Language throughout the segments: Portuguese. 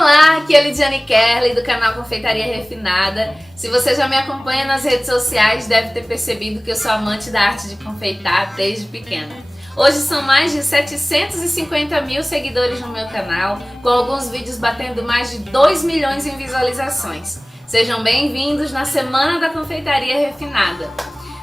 Olá, aqui é Lidiane Kerley do canal Confeitaria Refinada. Se você já me acompanha nas redes sociais, deve ter percebido que eu sou amante da arte de confeitar desde pequena. Hoje são mais de 750 mil seguidores no meu canal, com alguns vídeos batendo mais de 2 milhões em visualizações. Sejam bem-vindos na Semana da Confeitaria Refinada.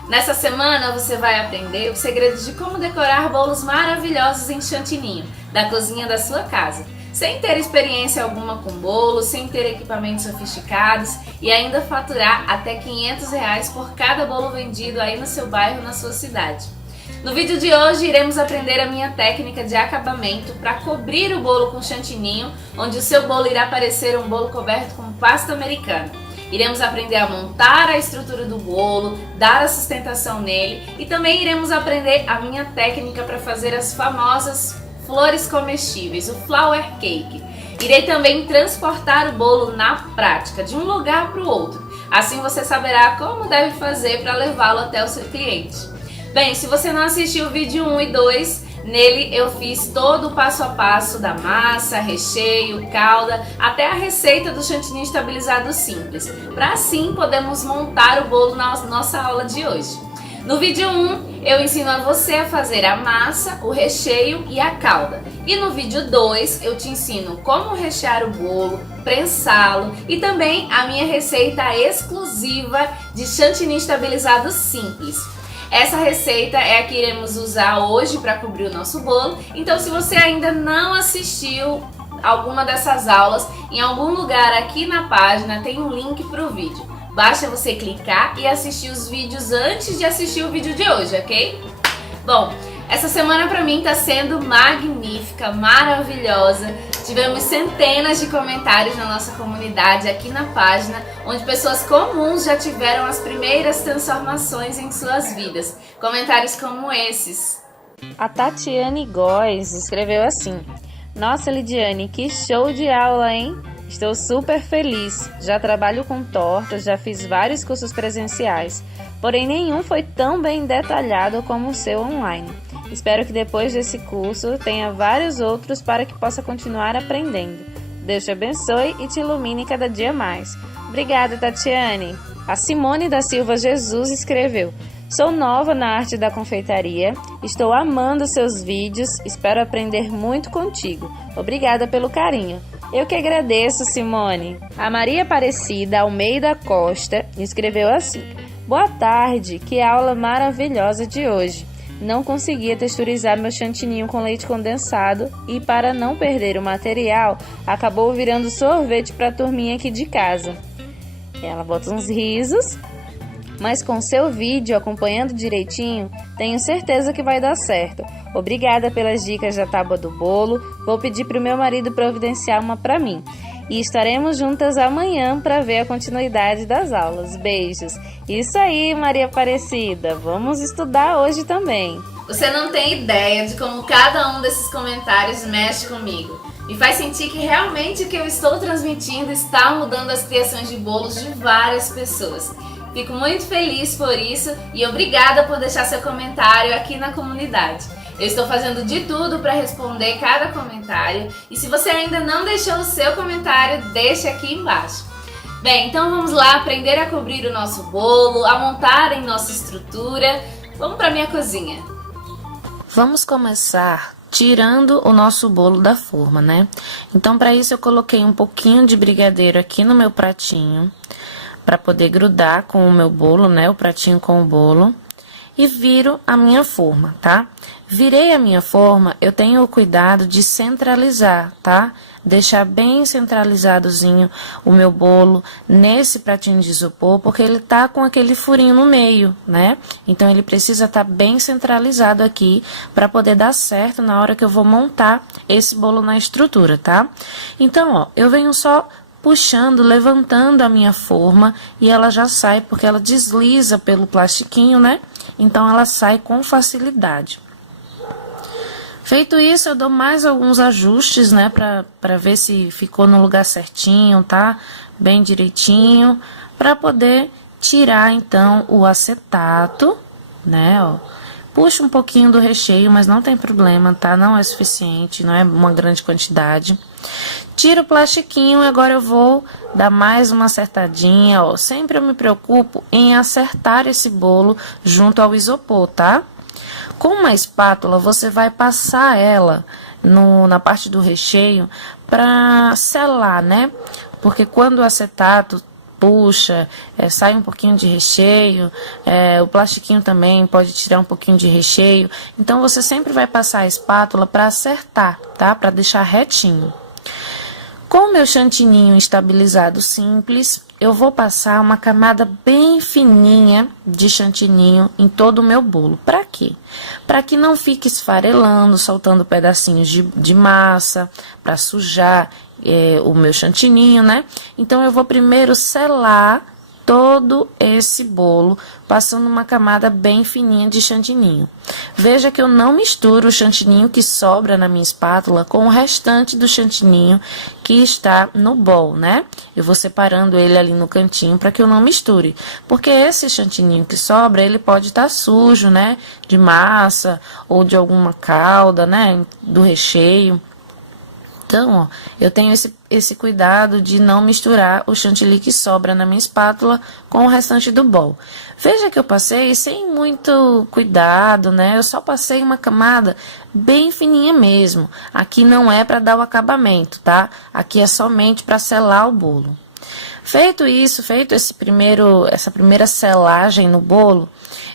Nessa semana você vai aprender os segredos de como decorar bolos maravilhosos em chantininho, da cozinha da sua casa, sem ter experiência alguma com bolo, sem ter equipamentos sofisticados e ainda faturar até R$500 por cada bolo vendido aí no seu bairro, na sua cidade. No vídeo de hoje iremos aprender a minha técnica de acabamento para cobrir o bolo com chantininho, onde o seu bolo irá parecer um bolo coberto com pasta americana. Iremos aprender a montar a estrutura do bolo, dar a sustentação nele e também iremos aprender a minha técnica para fazer as famosas flores comestíveis, o flower cake. Irei também transportar o bolo na prática, de um lugar para o outro. Assim você saberá como deve fazer para levá-lo até o seu cliente. Bem, se você não assistiu o vídeo 1 e 2, nele eu fiz todo o passo a passo da massa, recheio, calda, até a receita do chantilly estabilizado simples, para assim podermos montar o bolo na nossa aula de hoje. No vídeo 1, eu ensino a você a fazer a massa, o recheio e a calda. E no vídeo 2, eu te ensino como rechear o bolo, prensá-lo e também a minha receita exclusiva de chantilly estabilizado simples. Essa receita é a que iremos usar hoje para cobrir o nosso bolo, então se você ainda não assistiu alguma dessas aulas, em algum lugar aqui na página tem um link para o vídeo. Basta você clicar e assistir os vídeos antes de assistir o vídeo de hoje, ok? Bom, essa semana para mim está sendo magnífica, maravilhosa. Tivemos centenas de comentários na nossa comunidade aqui na página, onde pessoas comuns já tiveram as primeiras transformações em suas vidas. Comentários como esses. A Tatiane Góes escreveu assim: Nossa, Lidiane, que show de aula, hein? Estou super feliz, já trabalho com tortas, já fiz vários cursos presenciais, porém nenhum foi tão bem detalhado como o seu online. Espero que depois desse curso tenha vários outros para que possa continuar aprendendo. Deus te abençoe e te ilumine cada dia mais. Obrigada, Tatiane. A Simone da Silva Jesus escreveu: Sou nova na arte da confeitaria, estou amando seus vídeos, espero aprender muito contigo. Obrigada pelo carinho. Eu que agradeço, Simone. A Maria Aparecida Almeida Costa escreveu assim: Boa tarde, que aula maravilhosa de hoje. Não conseguia texturizar meu chantininho com leite condensado e, para não perder o material, acabou virando sorvete para a turminha aqui de casa. Ela bota uns risos, mas com seu vídeo acompanhando direitinho, tenho certeza que vai dar certo. Obrigada pelas dicas da tábua do bolo, vou pedir para o meu marido providenciar uma para mim. E estaremos juntas amanhã para ver a continuidade das aulas. Beijos! Isso aí, Maria Aparecida! Vamos estudar hoje também. Você não tem ideia de como cada um desses comentários mexe comigo. Me faz sentir que realmente o que eu estou transmitindo está mudando as criações de bolos de várias pessoas. Fico muito feliz por isso e obrigada por deixar seu comentário aqui na comunidade. Eu estou fazendo de tudo para responder cada comentário e se você ainda não deixou o seu comentário, deixe aqui embaixo. Bem, então vamos lá aprender a cobrir o nosso bolo, a montar em nossa estrutura. Vamos para minha cozinha. Vamos começar tirando o nosso bolo da forma, né? Então, para isso eu coloquei um pouquinho de brigadeiro aqui no meu pratinho, para poder grudar com o meu bolo, né? O pratinho com o bolo. E viro a minha forma, tá? Virei a minha forma, eu tenho o cuidado de centralizar, tá? Deixar bem centralizadozinho o meu bolo nesse pratinho de isopor, porque ele tá com aquele furinho no meio, né? Então, ele precisa estar bem centralizado aqui para poder dar certo na hora que eu vou montar esse bolo na estrutura, tá? Então, ó, eu venho só puxando, levantando a minha forma e ela já sai, porque ela desliza pelo plastiquinho, né? Então, ela sai com facilidade. Feito isso, eu dou mais alguns ajustes, né? Pra ver se ficou no lugar certinho, tá? Bem direitinho. Pra poder tirar, então, o acetato, né? Ó. puxa um pouquinho do recheio, mas não tem problema, tá? Não é suficiente, não é uma grande quantidade. Tiro o plastiquinho e agora eu vou dar mais uma acertadinha, ó. Sempre eu me preocupo em acertar esse bolo junto ao isopor, tá? Com uma espátula, você vai passar ela na parte do recheio para selar, né? Porque quando o acetato puxa, sai um pouquinho de recheio, o plastiquinho também pode tirar um pouquinho de recheio. Então, você sempre vai passar a espátula para acertar, tá? Para deixar retinho. Com o meu chantininho estabilizado simples, eu vou passar uma camada bem fininha de chantininho em todo o meu bolo. Para quê? Para que não fique esfarelando, soltando pedacinhos de massa, para sujar o meu chantininho, né? Então, eu vou primeiro selar todo esse bolo, passando uma camada bem fininha de chantininho. Veja que eu não misturo o chantininho que sobra na minha espátula com o restante do chantininho que está no bowl, né? Eu vou separando ele ali no cantinho para que eu não misture, porque esse chantininho que sobra, ele pode estar sujo, né? De massa ou de alguma calda, né? Do recheio. Então, ó, eu tenho esse cuidado de não misturar o chantilly que sobra na minha espátula com o restante do bowl. Veja que eu passei sem muito cuidado, né? Eu só passei uma camada bem fininha mesmo. Aqui não é para dar o acabamento, tá? Aqui é somente para selar o bolo. Feito isso, essa primeira selagem no bolo,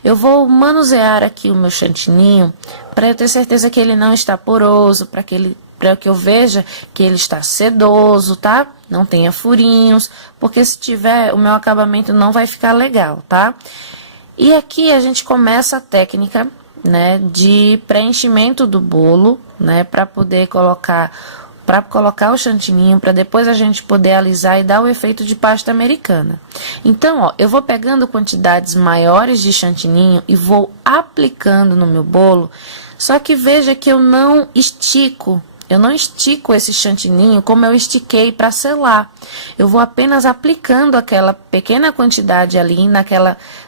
eu vou manusear aqui o meu chantininho para eu ter certeza que ele não está poroso, para que eu veja que ele está sedoso, tá? Não tenha furinhos, porque se tiver, o meu acabamento não vai ficar legal, tá? E aqui a gente começa a técnica, né, de preenchimento do bolo, né, para colocar o chantininho, para depois a gente poder alisar e dar o efeito de pasta americana. Então, ó, eu vou pegando quantidades maiores de chantininho e vou aplicando no meu bolo, só que veja que eu não estico esse chantininho como eu estiquei para selar. Eu vou apenas aplicando aquela pequena quantidade ali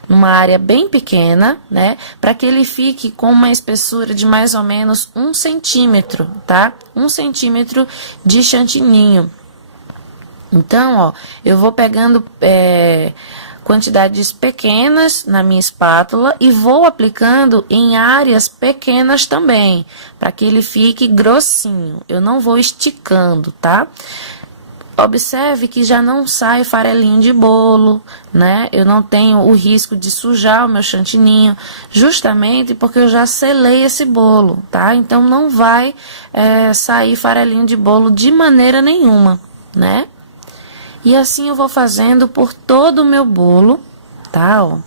numa área bem pequena, né? Para que ele fique com uma espessura de mais ou menos 1 centímetro, tá? 1 centímetro de chantininho. Então, ó, eu vou pegando quantidades pequenas na minha espátula e vou aplicando em áreas pequenas também, para que ele fique grossinho. Eu não vou esticando, tá? Observe que já não sai farelinho de bolo, né? Eu não tenho o risco de sujar o meu chantininho, justamente porque eu já selei esse bolo, tá? Então, não vai sair farelinho de bolo de maneira nenhuma, né? E assim eu vou fazendo por todo o meu bolo, tá? Ó,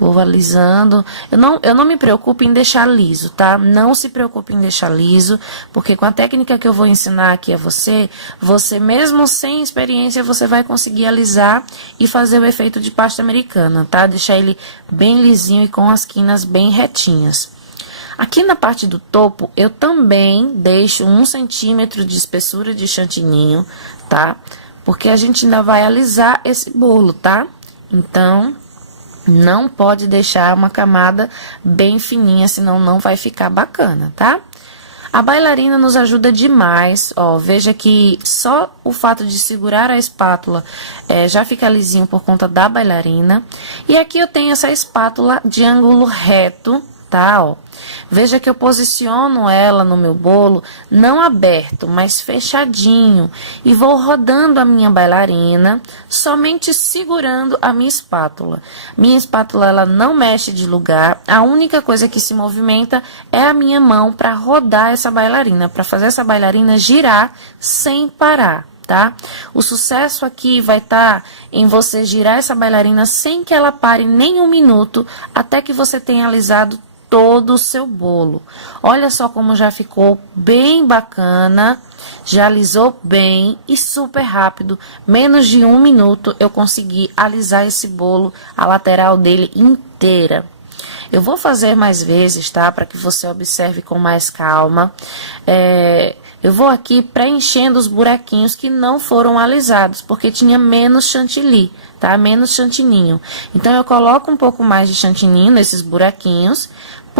vou alisando. Eu não me preocupo em deixar liso, tá? Não se preocupe em deixar liso, porque com a técnica que eu vou ensinar aqui a você mesmo sem experiência, você vai conseguir alisar e fazer o efeito de pasta americana, tá? Deixar ele bem lisinho e com as quinas bem retinhas. Aqui na parte do topo, eu também deixo 1 centímetro de espessura de chantininho, tá? Porque a gente ainda vai alisar esse bolo, tá? Então, não pode deixar uma camada bem fininha, senão não vai ficar bacana, tá? A bailarina nos ajuda demais, ó, veja que só o fato de segurar a espátula já fica lisinho por conta da bailarina. E aqui eu tenho essa espátula de ângulo reto, tá, ó. Veja que eu posiciono ela no meu bolo, não aberto, mas fechadinho. E vou rodando a minha bailarina, somente segurando a minha espátula. Minha espátula, ela não mexe de lugar. A única coisa que se movimenta é a minha mão para rodar essa bailarina, para fazer essa bailarina girar sem parar, tá? O sucesso aqui vai estar em você girar essa bailarina sem que ela pare nem 1 minuto, até que você tenha alisado todo o seu bolo. Olha só como já ficou bem bacana, já alisou bem e super rápido. Menos de 1 minuto eu consegui alisar esse bolo, a lateral dele inteira. Eu vou fazer mais vezes, tá? Para que você observe com mais calma. Eu vou aqui preenchendo os buraquinhos que não foram alisados, porque tinha menos chantilly, tá? Menos chantininho. Então, eu coloco um pouco mais de chantininho nesses buraquinhos.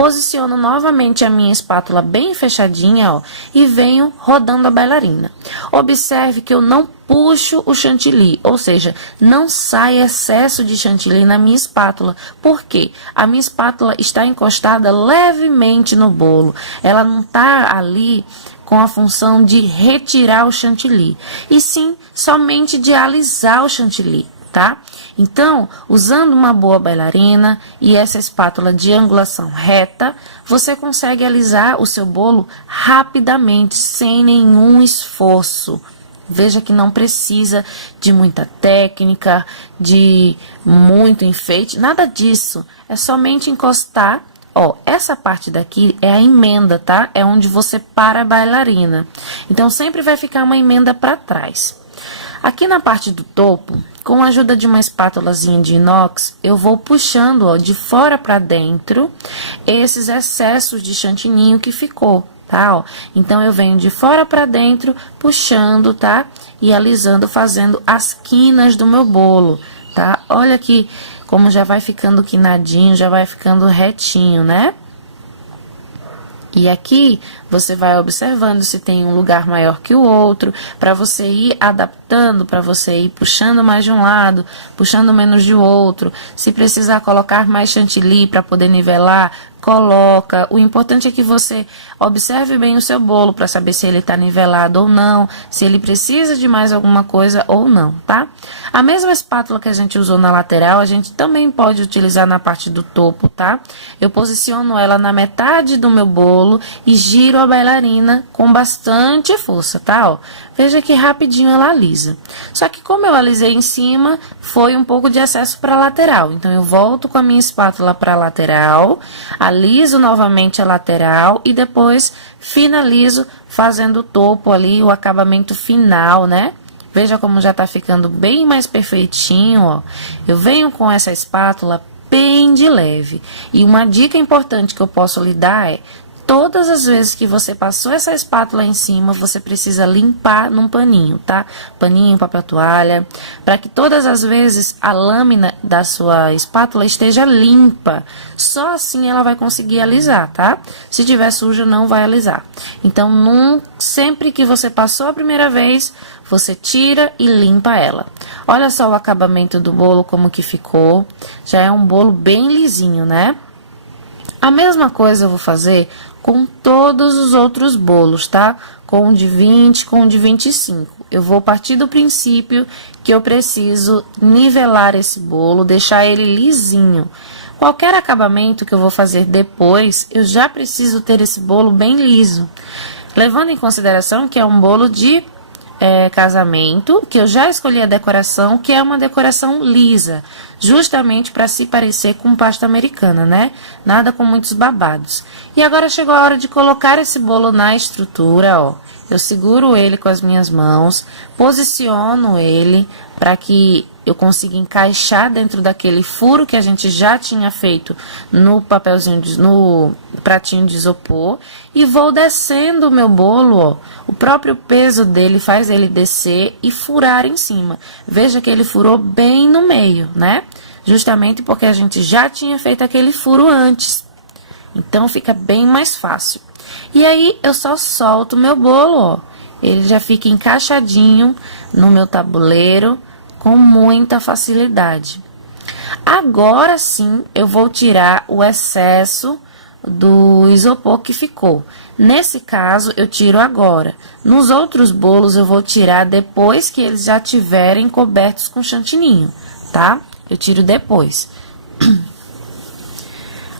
posiciono novamente a minha espátula bem fechadinha, ó, e venho rodando a bailarina. Observe que eu não puxo o chantilly, ou seja, não sai excesso de chantilly na minha espátula. Por quê? A minha espátula está encostada levemente no bolo. Ela não está ali com a função de retirar o chantilly, e sim somente de alisar o chantilly, tá? Então, usando uma boa bailarina e essa espátula de angulação reta, você consegue alisar o seu bolo rapidamente, sem nenhum esforço. Veja que não precisa de muita técnica, de muito enfeite, nada disso. É somente encostar. Ó, essa parte daqui é a emenda, tá? É onde você para a bailarina. Então, sempre vai ficar uma emenda para trás. Aqui na parte do topo, com a ajuda de uma espátulazinha de inox, eu vou puxando, ó, de fora para dentro esses excessos de chantininho que ficou, tá? Ó, então, eu venho de fora para dentro, puxando, tá? E alisando, fazendo as quinas do meu bolo, tá? Olha aqui como já vai ficando quinadinho, já vai ficando retinho, né? E aqui você vai observando se tem um lugar maior que o outro, para você ir adaptando, para você ir puxando mais de um lado, puxando menos de outro. Se precisar colocar mais chantilly para poder nivelar, coloca. O importante é que você observe bem o seu bolo para saber se ele está nivelado ou não, se ele precisa de mais alguma coisa ou não, tá? A mesma espátula que a gente usou na lateral, a gente também pode utilizar na parte do topo, tá? Eu posiciono ela na metade do meu bolo e giro a bailarina com bastante força, tá? Ó, veja que rapidinho ela alisa. Só que como eu alisei em cima, foi um pouco de excesso para a lateral. Então, eu volto com a minha espátula para a lateral, aliso novamente a lateral e depois finalizo fazendo o topo ali, o acabamento final, né? Veja como já tá ficando bem mais perfeitinho, ó. Eu venho com essa espátula bem de leve. E uma dica importante que eu posso lhe dar é: todas as vezes que você passou essa espátula em cima, você precisa limpar num paninho, tá? Paninho, papel toalha, para que todas as vezes a lâmina da sua espátula esteja limpa. Só assim ela vai conseguir alisar, tá? Se tiver suja, não vai alisar. Então, sempre que você passou a primeira vez, você tira e limpa ela. Olha só o acabamento do bolo, como que ficou. Já é um bolo bem lisinho, né? A mesma coisa eu vou fazer com todos os outros bolos, tá? Com o de 20, com o de 25. Eu vou partir do princípio que eu preciso nivelar esse bolo, deixar ele lisinho. Qualquer acabamento que eu vou fazer depois, eu já preciso ter esse bolo bem liso. Levando em consideração que é um bolo de casamento, que eu já escolhi a decoração, que é uma decoração lisa, justamente para se parecer com pasta americana, né? Nada com muitos babados. E agora chegou a hora de colocar esse bolo na estrutura, ó. Eu seguro ele com as minhas mãos, posiciono ele para que eu consiga encaixar dentro daquele furo que a gente já tinha feito no papelzinho, no pratinho de isopor, e vou descendo o meu bolo, ó. O próprio peso dele faz ele descer e furar em cima. Veja que ele furou bem no meio, né? Justamente porque a gente já tinha feito aquele furo antes. Então, fica bem mais fácil. E aí, eu só solto o meu bolo, ó. Ele já fica encaixadinho no meu tabuleiro com muita facilidade. Agora sim, eu vou tirar o excesso do isopor que ficou. Nesse caso, eu tiro agora. Nos outros bolos, eu vou tirar depois que eles já tiverem cobertos com chantininho, tá? Eu tiro depois.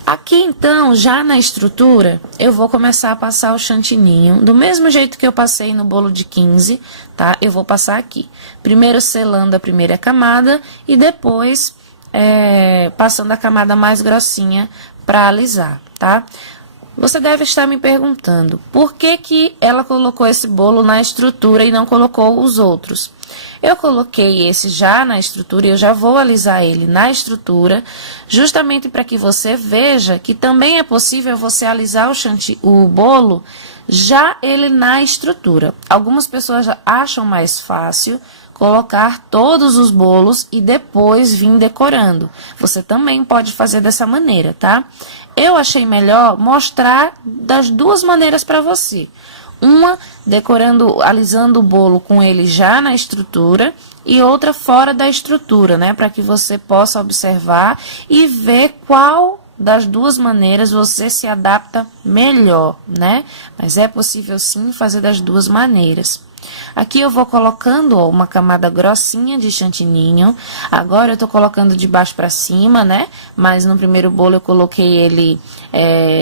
Aqui, então, já na estrutura, eu vou começar a passar o chantininho, do mesmo jeito que eu passei no bolo de 15, tá? Eu vou passar aqui. Primeiro selando a primeira camada e depois passando a camada mais grossinha para alisar, tá? Você deve estar me perguntando, por que que ela colocou esse bolo na estrutura e não colocou os outros? Eu coloquei esse já na estrutura e eu já vou alisar ele na estrutura, justamente para que você veja que também é possível você alisar o bolo já ele na estrutura. Algumas pessoas acham mais fácil colocar todos os bolos e depois vir decorando. Você também pode fazer dessa maneira, tá? Eu achei melhor mostrar das duas maneiras para você. Uma, decorando, alisando o bolo com ele já na estrutura, e outra fora da estrutura, né? Para que você possa observar e ver qual das duas maneiras você se adapta melhor, né? Mas é possível sim fazer das duas maneiras. Aqui eu vou colocando, ó, uma camada grossinha de chantininho. Agora eu tô colocando de baixo para cima, né? Mas no primeiro bolo eu coloquei ele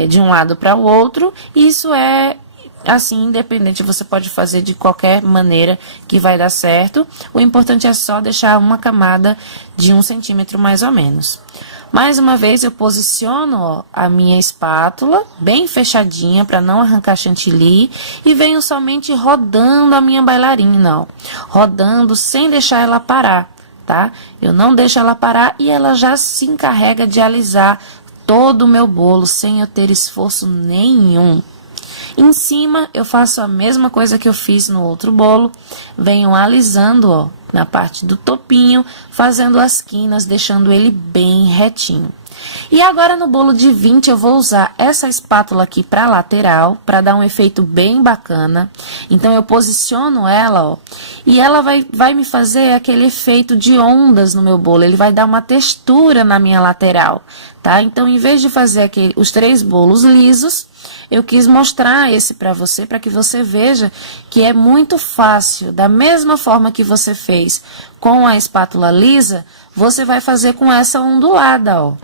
de um lado para o outro. Isso é assim, independente, você pode fazer de qualquer maneira que vai dar certo. O importante é só deixar uma camada de 1 centímetro mais ou menos. Mais uma vez eu posiciono, ó, a minha espátula bem fechadinha para não arrancar chantilly e venho somente rodando a minha bailarina, ó, rodando sem deixar ela parar, tá? Eu não deixo ela parar e ela já se encarrega de alisar todo o meu bolo sem eu ter esforço nenhum. Em cima, eu faço a mesma coisa que eu fiz no outro bolo, venho alisando, ó, na parte do topinho, fazendo as quinas, deixando ele bem retinho. E agora no bolo de 20 eu vou usar essa espátula aqui para lateral, para dar um efeito bem bacana. Então eu posiciono ela, ó, e ela vai me fazer aquele efeito de ondas no meu bolo, ele vai dar uma textura na minha lateral, tá? Então em vez de fazer os 3 bolos lisos, eu quis mostrar esse para você, para que você veja que é muito fácil. Da mesma forma que você fez com a espátula lisa, você vai fazer com essa ondulada, ó.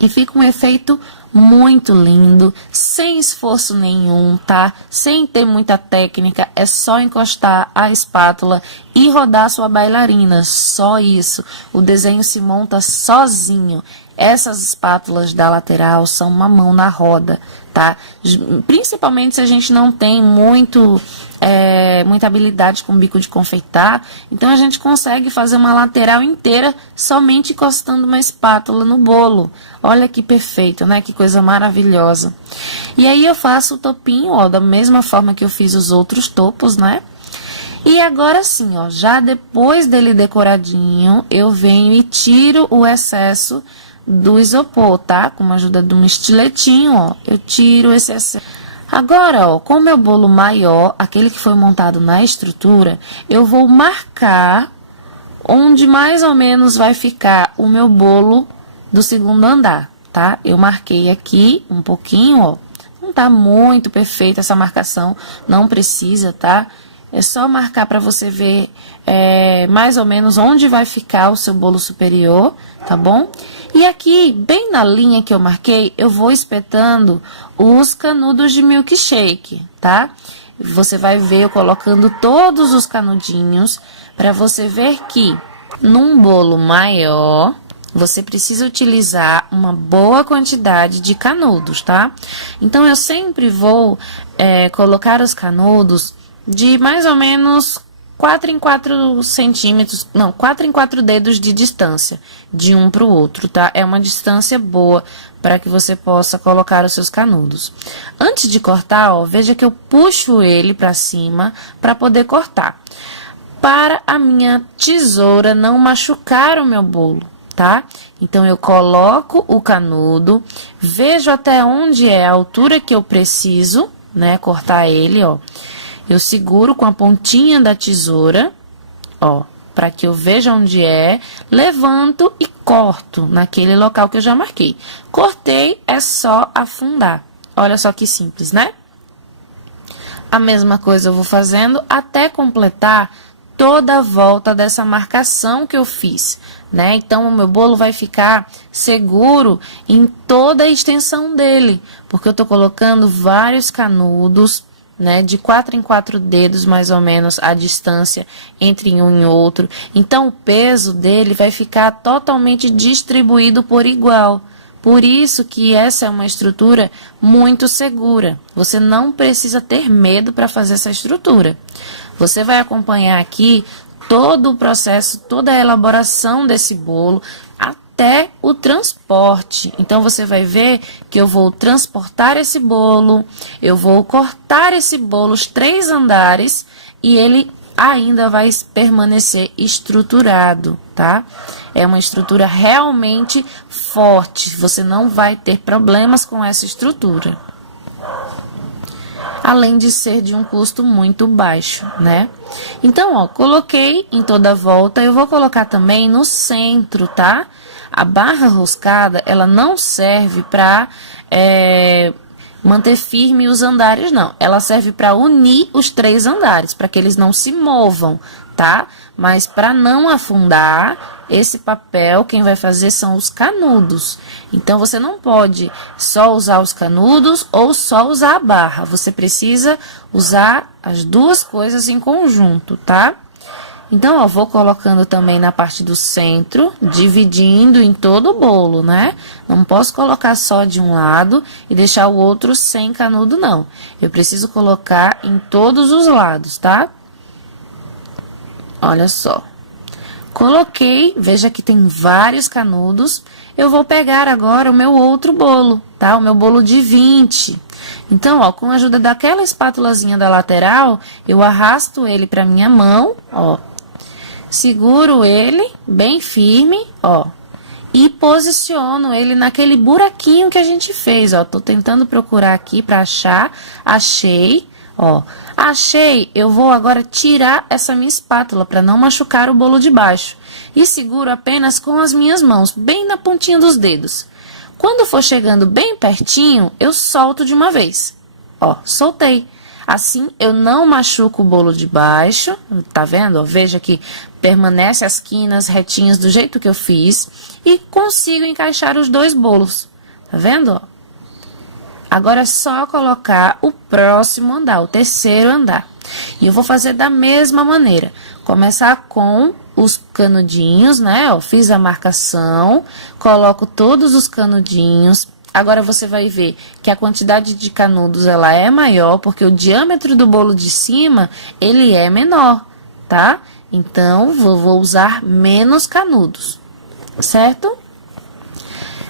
E fica um efeito muito lindo, sem esforço nenhum, tá? Sem ter muita técnica, é só encostar a espátula e rodar a sua bailarina, só isso. O desenho se monta sozinho. Essas espátulas da lateral são uma mão na roda, tá? Principalmente se a gente não tem muita habilidade com bico de confeitar, então a gente consegue fazer uma lateral inteira somente encostando uma espátula no bolo. Olha que perfeito, né? Que coisa maravilhosa. E aí eu faço o topinho, ó, da mesma forma que eu fiz os outros topos, né? E agora sim, ó, já depois dele decoradinho, eu venho e tiro o excesso do isopor, tá? Com a ajuda de um estiletinho, ó, eu tiro esse excesso. Agora, ó, com o meu bolo maior, aquele que foi montado na estrutura, eu vou marcar onde mais ou menos vai ficar o meu bolo do segundo andar, tá? Eu marquei aqui um pouquinho, ó, não tá muito perfeita essa marcação, não precisa, tá? É só marcar para você ver mais ou menos onde vai ficar o seu bolo superior, tá bom? E aqui, bem na linha que eu marquei, eu vou espetando os canudos de milkshake, tá? Você vai ver eu colocando todos os canudinhos para você ver que num bolo maior você precisa utilizar uma boa quantidade de canudos, tá? Então eu sempre vou colocar os canudos de mais ou menos 4 em 4 centímetros, não, 4 em 4 dedos de distância de um para o outro, tá? É uma distância boa para que você possa colocar os seus canudos. Antes de cortar, ó, veja que eu puxo ele para cima para poder cortar. Para a minha tesoura não machucar o meu bolo, tá? Então eu coloco o canudo, vejo até onde é a altura que eu preciso, né, cortar ele, ó. Eu seguro com a pontinha da tesoura, ó, para que eu veja onde é, levanto e corto naquele local que eu já marquei. Cortei, é só afundar. Olha só que simples, né? A mesma coisa eu vou fazendo até completar toda a volta dessa marcação que eu fiz, né? Então, o meu bolo vai ficar seguro em toda a extensão dele, porque eu tô colocando vários canudos, né, de 4 em 4 dedos, mais ou menos, a distância entre um e outro. Então, o peso dele vai ficar totalmente distribuído por igual. Por isso que essa é uma estrutura muito segura. Você não precisa ter medo para fazer essa estrutura. Você vai acompanhar aqui todo o processo, toda a elaboração desse bolo, até o transporte. Então, você vai ver que eu vou transportar esse bolo, eu vou cortar esse bolo os 3 andares e ele ainda vai permanecer estruturado, tá? É uma estrutura realmente forte, você não vai ter problemas com essa estrutura. Além de ser de um custo muito baixo, né? Então, ó, coloquei em toda a volta, eu vou colocar também no centro, tá? A barra roscada, ela não serve para manter firme os andares, não. Ela serve para unir os 3 andares, para que eles não se movam, tá? Mas para não afundar, esse papel, quem vai fazer são os canudos. Então, você não pode só usar os canudos ou só usar a barra. Você precisa usar as duas coisas em conjunto, tá? Então, ó, vou colocando também na parte do centro, dividindo em todo o bolo, né? Não posso colocar só de um lado e deixar o outro sem canudo, não. Eu preciso colocar em todos os lados, tá? Olha só. Coloquei, veja que tem vários canudos. Eu vou pegar agora o meu outro bolo, tá? O meu bolo de 20. Então, ó, com a ajuda daquela espátulazinha da lateral, eu arrasto ele para minha mão, ó. Seguro ele bem firme, ó. E posiciono ele naquele buraquinho que a gente fez, ó. Tô tentando procurar aqui para achar. Achei, ó. Achei, eu vou agora tirar essa minha espátula para não machucar o bolo de baixo. E seguro apenas com as minhas mãos, bem na pontinha dos dedos. Quando for chegando bem pertinho, eu solto de uma vez. Ó, soltei. Assim, eu não machuco o bolo de baixo, tá vendo? Ó, veja que permanece as quinas retinhas do jeito que eu fiz. E consigo encaixar os 2 bolos, tá vendo? Ó? Agora é só colocar o próximo andar, o terceiro andar. E eu vou fazer da mesma maneira. Começar com os canudinhos, né? Ó, fiz a marcação, coloco todos os canudinhos. Agora você vai ver que a quantidade de canudos ela é maior, porque o diâmetro do bolo de cima, ele é menor, tá? Então, vou usar menos canudos, certo?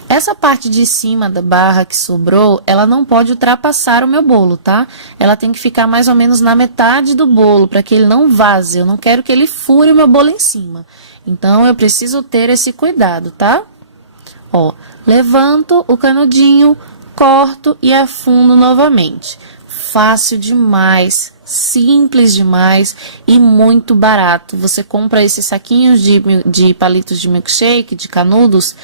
Essa parte de cima da barra que sobrou, ela não pode ultrapassar o meu bolo, tá? Ela tem que ficar mais ou menos na metade do bolo, para que ele não vaze. Eu não quero que ele fure o meu bolo em cima. Então, eu preciso ter esse cuidado, tá? Ó, levanto o canudinho, corto e afundo novamente. Fácil demais, simples demais e muito barato. Você compra esses saquinhos de palitos de milkshake, de canudos,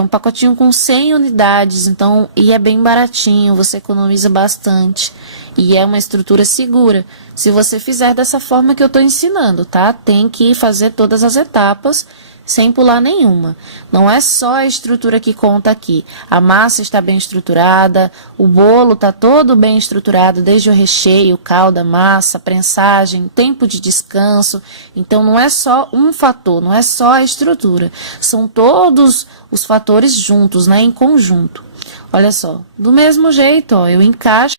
um pacotinho com 100 unidades, então, e é bem baratinho, você economiza bastante. E é uma estrutura segura. Se você fizer dessa forma que eu estou ensinando, tá? Tem que fazer todas as etapas sem pular nenhuma. Não é só a estrutura que conta aqui. A massa está bem estruturada, o bolo está todo bem estruturado, desde o recheio, calda, massa, prensagem, tempo de descanso. Então, não é só um fator, não é só a estrutura. São todos os fatores juntos, né, em conjunto. Olha só, do mesmo jeito, ó, eu encaixo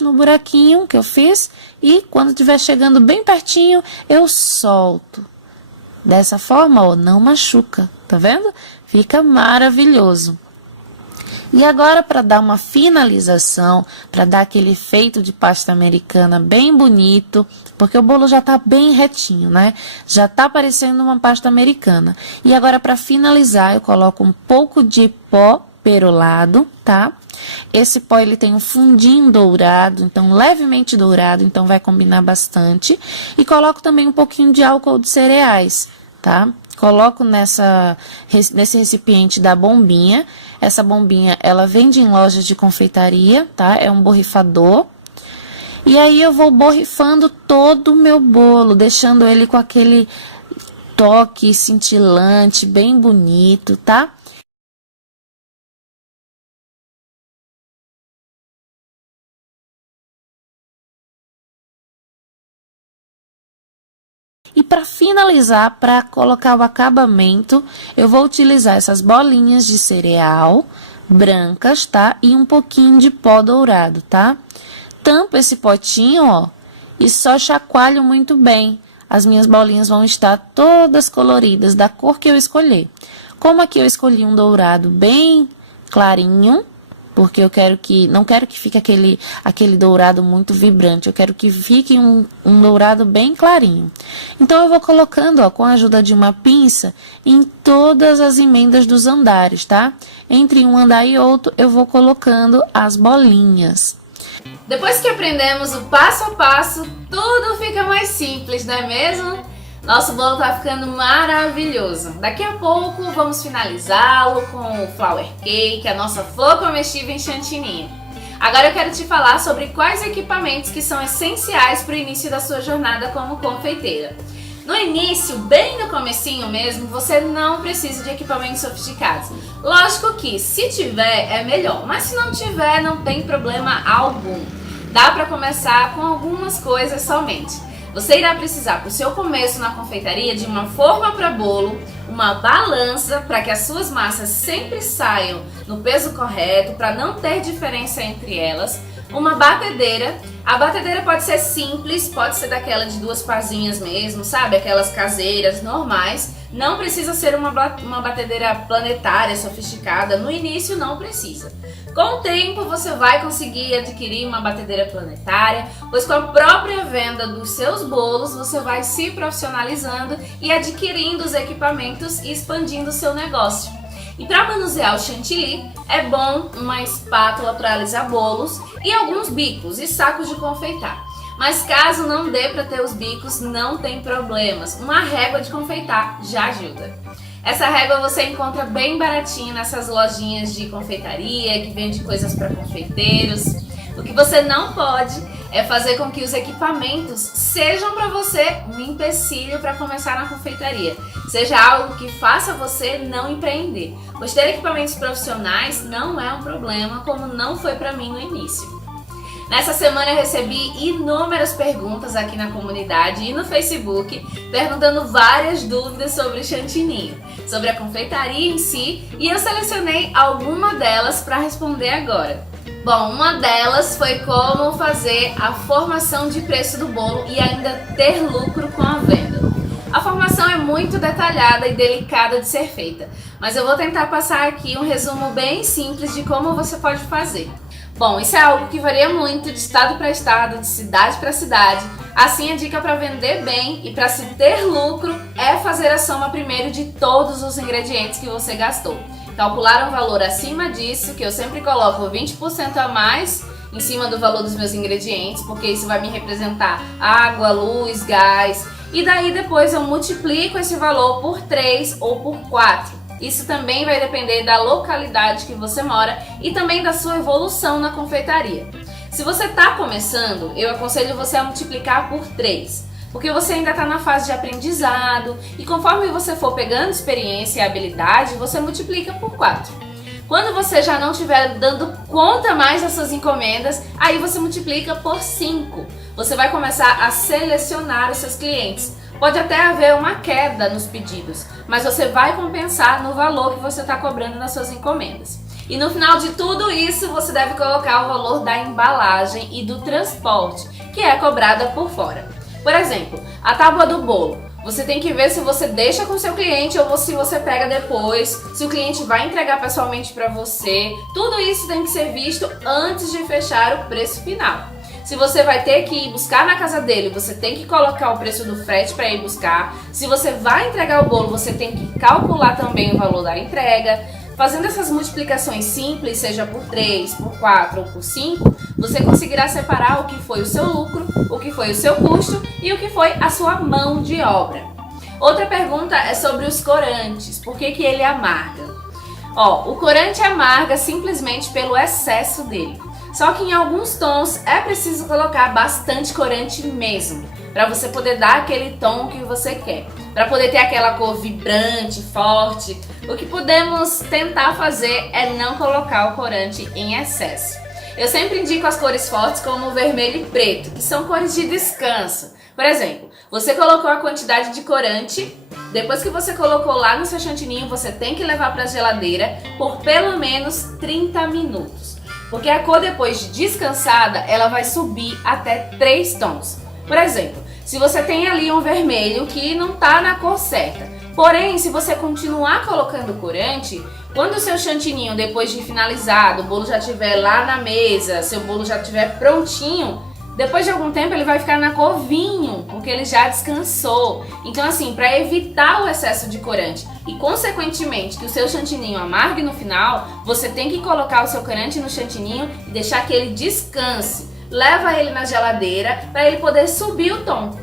no buraquinho que eu fiz e quando estiver chegando bem pertinho, eu solto. Dessa forma, ó, não machuca, tá vendo? Fica maravilhoso. E agora, para dar uma finalização, para dar aquele efeito de pasta americana bem bonito, porque o bolo já tá bem retinho, né? Já tá parecendo uma pasta americana. E agora, para finalizar, eu coloco um pouco de pó perolado, tá? Esse pó, ele tem um fundinho dourado, então levemente dourado, então vai combinar bastante. E coloco também um pouquinho de álcool de cereais, tá? Coloco nesse recipiente da bombinha. Essa bombinha, ela vende em lojas de confeitaria, tá? É um borrifador. E aí eu vou borrifando todo o meu bolo, deixando ele com aquele toque cintilante, bem bonito, tá? E para finalizar, para colocar o acabamento, eu vou utilizar essas bolinhas de cereal brancas, tá? E um pouquinho de pó dourado, tá? Tampo esse potinho, ó, e só chacoalho muito bem. As minhas bolinhas vão estar todas coloridas, da cor que eu escolher. Como aqui eu escolhi um dourado bem clarinho, porque eu não quero que fique aquele dourado muito vibrante, eu quero que fique um dourado bem clarinho. Então eu vou colocando, ó, com a ajuda de uma pinça em todas as emendas dos andares, tá? Entre um andar e outro eu vou colocando as bolinhas. Depois que aprendemos o passo a passo, tudo fica mais simples, não é mesmo? Nosso bolo tá ficando maravilhoso. Daqui a pouco vamos finalizá-lo com o flower cake, a nossa flor comestível em chantininho. Agora eu quero te falar sobre quais equipamentos que são essenciais para o início da sua jornada como confeiteira. No início, bem no comecinho mesmo, você não precisa de equipamentos sofisticados. Lógico que se tiver é melhor, mas se não tiver não tem problema algum. Dá para começar com algumas coisas somente. Você irá precisar para o seu começo na confeitaria de uma forma para bolo, uma balança para que as suas massas sempre saiam no peso correto, para não ter diferença entre elas, uma batedeira. A batedeira pode ser simples, pode ser daquela de 2 pazinhas mesmo, sabe? Aquelas caseiras normais. Não precisa ser uma batedeira planetária, sofisticada. No início não precisa. Com o tempo você vai conseguir adquirir uma batedeira planetária, pois com a própria venda dos seus bolos você vai se profissionalizando e adquirindo os equipamentos e expandindo o seu negócio. E para manusear o chantilly, é bom uma espátula para alisar bolos e alguns bicos e sacos de confeitar. Mas caso não dê para ter os bicos, não tem problemas. Uma régua de confeitar já ajuda. Essa régua você encontra bem baratinho nessas lojinhas de confeitaria que vende coisas para confeiteiros. O que você não pode é fazer com que os equipamentos sejam para você um empecilho para começar na confeitaria. Seja algo que faça você não empreender. Pois ter equipamentos profissionais não é um problema, como não foi para mim no início. Nessa semana eu recebi inúmeras perguntas aqui na comunidade e no Facebook, perguntando várias dúvidas sobre o chantininho, sobre a confeitaria em si, e eu selecionei alguma delas para responder agora. Bom, uma delas foi como fazer a formação de preço do bolo e ainda ter lucro com a venda. A formação é muito detalhada e delicada de ser feita, mas eu vou tentar passar aqui um resumo bem simples de como você pode fazer. Bom, isso é algo que varia muito de estado para estado, de cidade para cidade. Assim, a dica para vender bem e para se ter lucro é fazer a soma primeiro de todos os ingredientes que você gastou. Calcular um valor acima disso, que eu sempre coloco 20% a mais em cima do valor dos meus ingredientes, porque isso vai me representar água, luz, gás. E daí depois eu multiplico esse valor por 3 ou por 4. Isso também vai depender da localidade que você mora e também da sua evolução na confeitaria. Se você está começando, eu aconselho você a multiplicar por 3, porque você ainda está na fase de aprendizado e conforme você for pegando experiência e habilidade, você multiplica por 4. Quando você já não estiver dando conta mais das suas encomendas, aí você multiplica por 5. Você vai começar a selecionar os seus clientes. Pode até haver uma queda nos pedidos, mas você vai compensar no valor que você está cobrando nas suas encomendas. E no final de tudo isso, você deve colocar o valor da embalagem e do transporte, que é cobrada por fora. Por exemplo, a tábua do bolo. Você tem que ver se você deixa com o seu cliente ou se você pega depois, se o cliente vai entregar pessoalmente para você. Tudo isso tem que ser visto antes de fechar o preço final. Se você vai ter que ir buscar na casa dele, você tem que colocar o preço do frete para ir buscar. Se você vai entregar o bolo, você tem que calcular também o valor da entrega. Fazendo essas multiplicações simples, seja por 3, por 4 ou por 5, você conseguirá separar o que foi o seu lucro, o que foi o seu custo e o que foi a sua mão de obra. Outra pergunta é sobre os corantes. Por que ele amarga? O corante amarga simplesmente pelo excesso dele. Só que em alguns tons é preciso colocar bastante corante mesmo, para você poder dar aquele tom que você quer, para poder ter aquela cor vibrante, forte. O que podemos tentar fazer é não colocar o corante em excesso. Eu sempre indico as cores fortes como o vermelho e preto, que são cores de descanso. Por exemplo, você colocou a quantidade de corante, depois que você colocou lá no seu chantininho, você tem que levar para a geladeira por pelo menos 30 minutos. Porque a cor depois de descansada, ela vai subir até 3 tons. Por exemplo, se você tem ali um vermelho que não está na cor certa, Porém, se você continuar colocando corante, quando o seu chantininho, depois de finalizado, o bolo já estiver lá na mesa, seu bolo já estiver prontinho, depois de algum tempo ele vai ficar na cor vinho, porque ele já descansou. Então assim, para evitar o excesso de corante e consequentemente que o seu chantininho amargue no final, você tem que colocar o seu corante no chantininho e deixar que ele descanse. Leva ele na geladeira para ele poder subir o tom.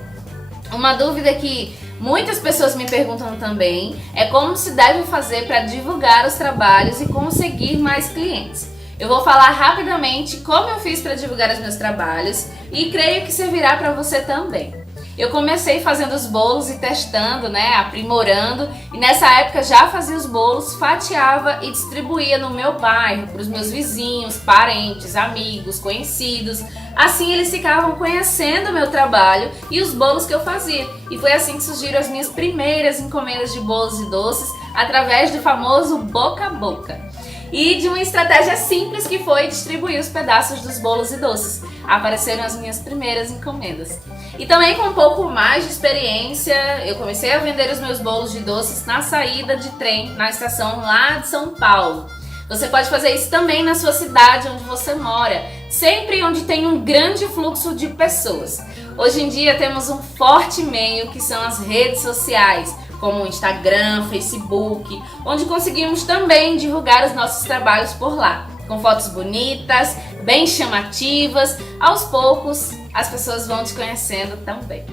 Uma dúvida que muitas pessoas me perguntam também é como se deve fazer para divulgar os trabalhos e conseguir mais clientes. Eu vou falar rapidamente como eu fiz para divulgar os meus trabalhos e creio que servirá para você também. Eu comecei fazendo os bolos e testando, aprimorando, e nessa época já fazia os bolos, fatiava e distribuía no meu bairro, para os meus vizinhos, parentes, amigos, conhecidos. Assim eles ficavam conhecendo o meu trabalho e os bolos que eu fazia. E foi assim que surgiram as minhas primeiras encomendas de bolos e doces, através do famoso boca a boca. E de uma estratégia simples que foi distribuir os pedaços dos bolos e doces. Apareceram as minhas primeiras encomendas. E também com um pouco mais de experiência, eu comecei a vender os meus bolos de doces na saída de trem, na estação lá de São Paulo. Você pode fazer isso também na sua cidade, onde você mora, sempre onde tem um grande fluxo de pessoas. Hoje em dia temos um forte meio que são as redes sociais, como o Instagram, Facebook, onde conseguimos também divulgar os nossos trabalhos por lá, com fotos bonitas, bem chamativas. Aos poucos, as pessoas vão te conhecendo também.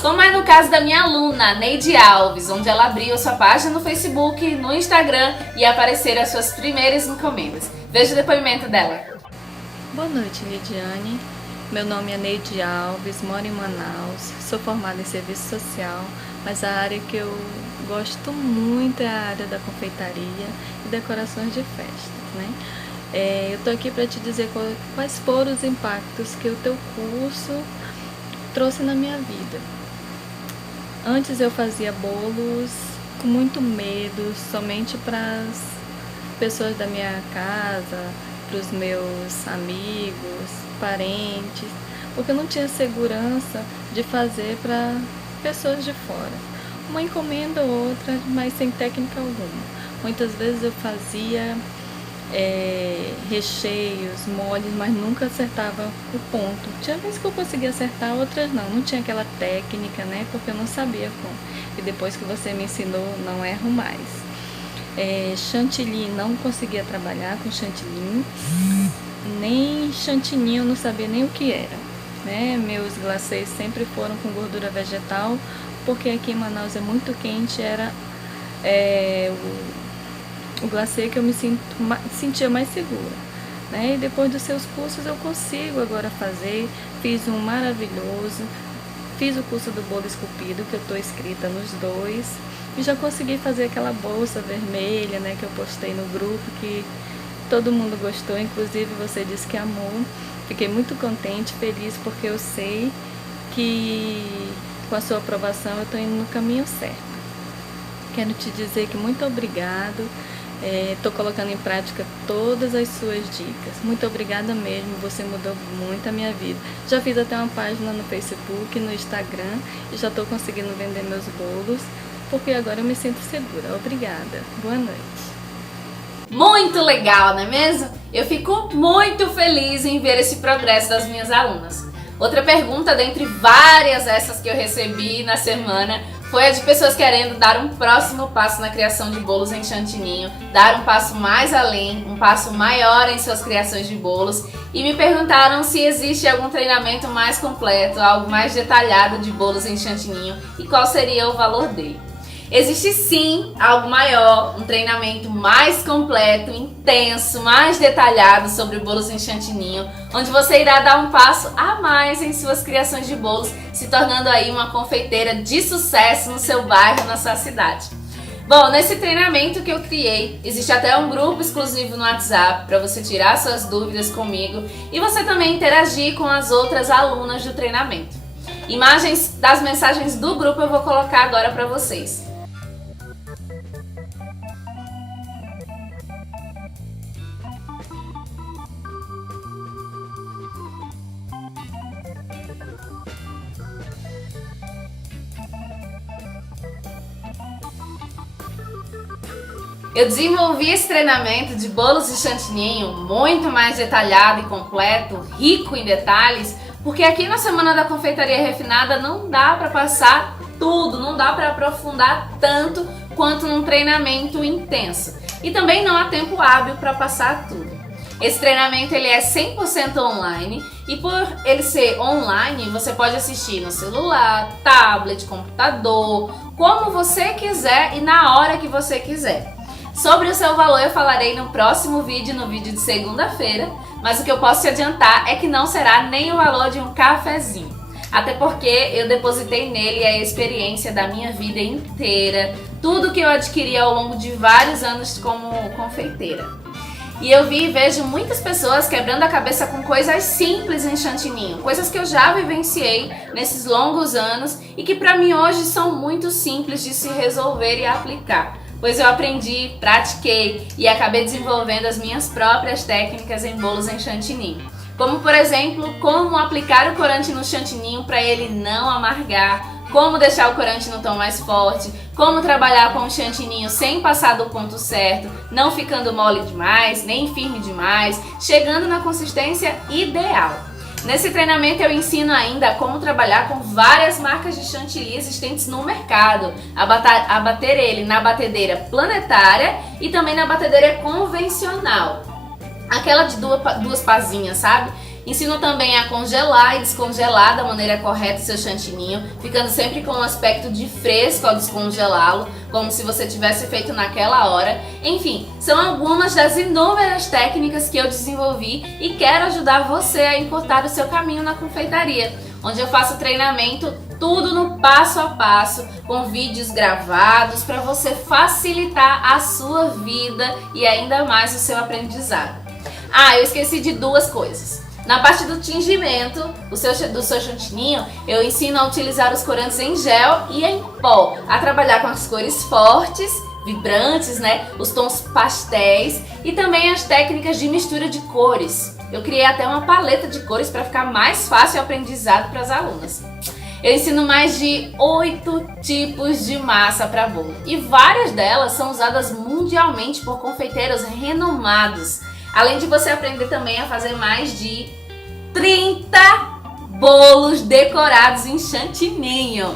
Como é no caso da minha aluna, Neide Alves, onde ela abriu a sua página no Facebook, no Instagram e apareceram as suas primeiras encomendas. Veja o depoimento dela. Boa noite, Lidiane. Meu nome é Neide Alves, moro em Manaus, sou formada em serviço social, mas a área que eu gosto muito é a área da confeitaria e decorações de festas, eu tô aqui para te dizer quais foram os impactos que o teu curso trouxe na minha vida. Antes eu fazia bolos com muito medo, somente para as pessoas da minha casa, para os meus amigos, parentes, porque eu não tinha segurança de fazer para pessoas de fora. Uma encomenda ou outra, mas sem técnica alguma. Muitas vezes eu fazia recheios, molhos, mas nunca acertava o ponto. Tinha vezes que eu conseguia acertar, outras não tinha aquela técnica, porque eu não sabia como. E depois que você me ensinou, não erro mais. Chantilly, não conseguia trabalhar com chantilly, nem chantininho, eu não sabia nem o que era, Meus glacês sempre foram com gordura vegetal, porque aqui em Manaus é muito quente, era o glacê que eu me sentia mais segura, E depois dos seus cursos eu consigo agora fazer, fiz um maravilhoso, fiz o curso do bolo esculpido, que eu estou inscrita nos dois, e já consegui fazer aquela bolsa vermelha, que eu postei no grupo, que todo mundo gostou, inclusive você disse que amou. Fiquei muito contente, feliz, porque eu sei que com a sua aprovação eu estou indo no caminho certo. Quero te dizer que muito obrigado, estou colocando em prática todas as suas dicas. Muito obrigada mesmo, você mudou muito a minha vida. Já fiz até uma página no Facebook, no Instagram, e já estou conseguindo vender meus bolos, porque agora eu me sinto segura. Obrigada. Boa noite. Muito legal, não é mesmo? Eu fico muito feliz em ver esse progresso das minhas alunas. Outra pergunta, dentre várias essas que eu recebi na semana, foi a de pessoas querendo dar um próximo passo na criação de bolos em chantininho, dar um passo mais além, um passo maior em suas criações de bolos, e me perguntaram se existe algum treinamento mais completo, algo mais detalhado de bolos em chantininho e qual seria o valor dele. Existe sim algo maior, um treinamento mais completo, intenso, mais detalhado sobre bolos em chantininho, onde você irá dar um passo a mais em suas criações de bolos, se tornando aí uma confeiteira de sucesso no seu bairro, na sua cidade. Bom, nesse treinamento que eu criei, existe até um grupo exclusivo no WhatsApp para você tirar suas dúvidas comigo e você também interagir com as outras alunas do treinamento. Imagens das mensagens do grupo eu vou colocar agora para vocês. Eu desenvolvi esse treinamento de bolos de chantininho muito mais detalhado e completo, rico em detalhes, porque aqui na Semana da Confeitaria Refinada não dá para passar tudo, não dá para aprofundar tanto quanto num treinamento intenso. E também não há tempo hábil para passar tudo. Esse treinamento ele é 100% online e por ele ser online, você pode assistir no celular, tablet, computador, como você quiser e na hora que você quiser. Sobre o seu valor eu falarei no próximo vídeo, no vídeo de segunda-feira, mas o que eu posso te adiantar é que não será nem o valor de um cafezinho. Até porque eu depositei nele a experiência da minha vida inteira, tudo que eu adquiri ao longo de vários anos como confeiteira. E eu vi e vejo muitas pessoas quebrando a cabeça com coisas simples em chantininho, coisas que eu já vivenciei nesses longos anos e que para mim hoje são muito simples de se resolver e aplicar. Pois eu aprendi, pratiquei e acabei desenvolvendo as minhas próprias técnicas em bolos em chantininho. Como por exemplo, como aplicar o corante no chantininho para ele não amargar, como deixar o corante no tom mais forte, como trabalhar com o chantininho sem passar do ponto certo, não ficando mole demais, nem firme demais, chegando na consistência ideal. Nesse treinamento eu ensino ainda como trabalhar com várias marcas de chantilly existentes no mercado, a bater ele na batedeira planetária e também na batedeira convencional, aquela de duas pazinhas, sabe? Ensino também a congelar e descongelar da maneira correta o seu chantininho, ficando sempre com um aspecto de fresco ao descongelá-lo, como se você tivesse feito naquela hora. Enfim, são algumas das inúmeras técnicas que eu desenvolvi e quero ajudar você a encurtar o seu caminho na confeitaria, onde eu faço treinamento tudo no passo a passo, com vídeos gravados para você facilitar a sua vida e ainda mais o seu aprendizado. Ah, eu esqueci de duas coisas. Na parte do tingimento do seu chantininho, eu ensino a utilizar os corantes em gel e em pó, a trabalhar com as cores fortes, vibrantes, né? Os tons pastéis e também as técnicas de mistura de cores. Eu criei até uma paleta de cores para ficar mais fácil o aprendizado para as alunas. Eu ensino mais de 8 tipos de massa para bolo e várias delas são usadas mundialmente por confeiteiros renomados. Além de você aprender também a fazer mais de 30 bolos decorados em chantininho.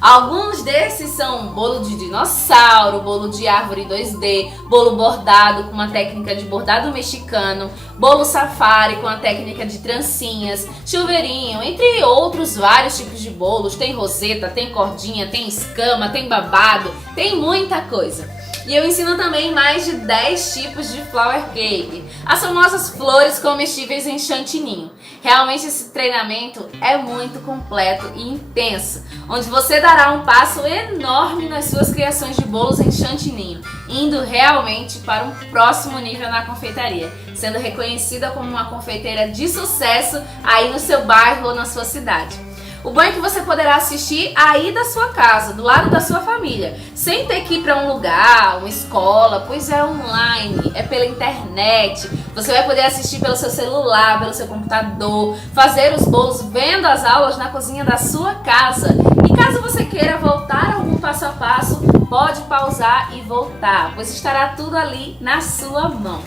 Alguns desses são bolo de dinossauro, bolo de árvore 2D, bolo bordado com uma técnica de bordado mexicano, bolo safari com a técnica de trancinhas, chuveirinho, entre outros vários tipos de bolos. Tem roseta, tem cordinha, tem escama, tem babado, tem muita coisa. E eu ensino também mais de 10 tipos de flower cake, as famosas flores comestíveis em chantininho. Realmente esse treinamento é muito completo e intenso, onde você dará um passo enorme nas suas criações de bolos em chantininho, indo realmente para um próximo nível na confeitaria, sendo reconhecida como uma confeiteira de sucesso aí no seu bairro ou na sua cidade. O bom é que você poderá assistir aí da sua casa, do lado da sua família, sem ter que ir para um lugar, uma escola, pois é online, é pela internet. Você vai poder assistir pelo seu celular, pelo seu computador, fazer os bolos vendo as aulas na cozinha da sua casa. E caso você queira voltar algum passo a passo, pode pausar e voltar, pois estará tudo ali na sua mão.